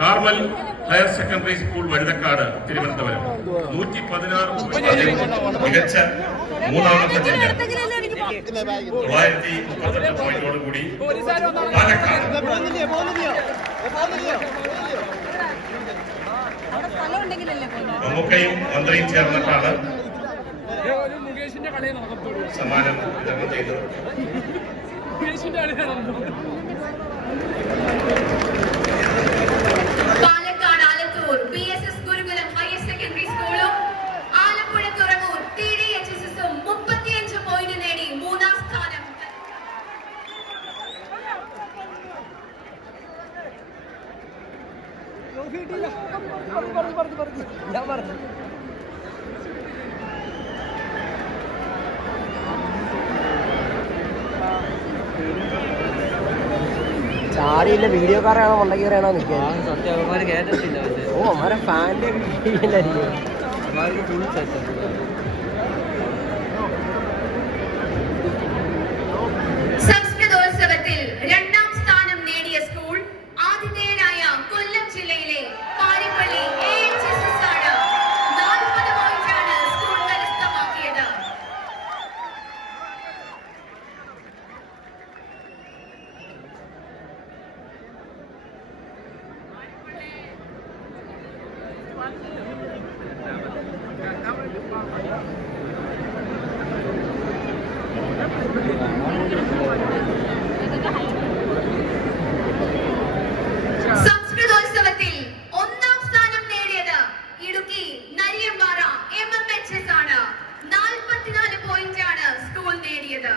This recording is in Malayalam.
Carmel higher secondary school Vazhuthacaud Thiruvananthapuram. നൂറ്റി പതിനാറ് മികച്ച മൂന്നാമത്തെ ജില്ല തൊള്ളായിരത്തി മുപ്പത്തെട്ട് പോയിന്റോട് കൂടി പാലക്കാട്. മമ്മൂക്കയും മന്ത്രിയും ചേർന്നിട്ടാണ് സമ്മാനം വിതരണം ചെയ്തത്. ചാടിയില്ല വീഡിയോ കാറാണോ മുണ്ടക്കി കയറിയാണോ നിൽക്കുക സത്യം അവന്മാര് കേട്ടിട്ടില്ല ഓ അവരെ ഫാന്റെ വീഡിയോ അവന്മാർക്ക് ഫുൾ സെറ്റ് സംസ്കൃതോത്സവത്തിൽ ഒന്നാം സ്ഥാനം നേടിയത് ഇടുക്കി നരിയമ്പാറ എം ആണ്. നാൽപ്പത്തിനാല് പോയിന്റ് ആണ് സ്കൂൾ നേടിയത്.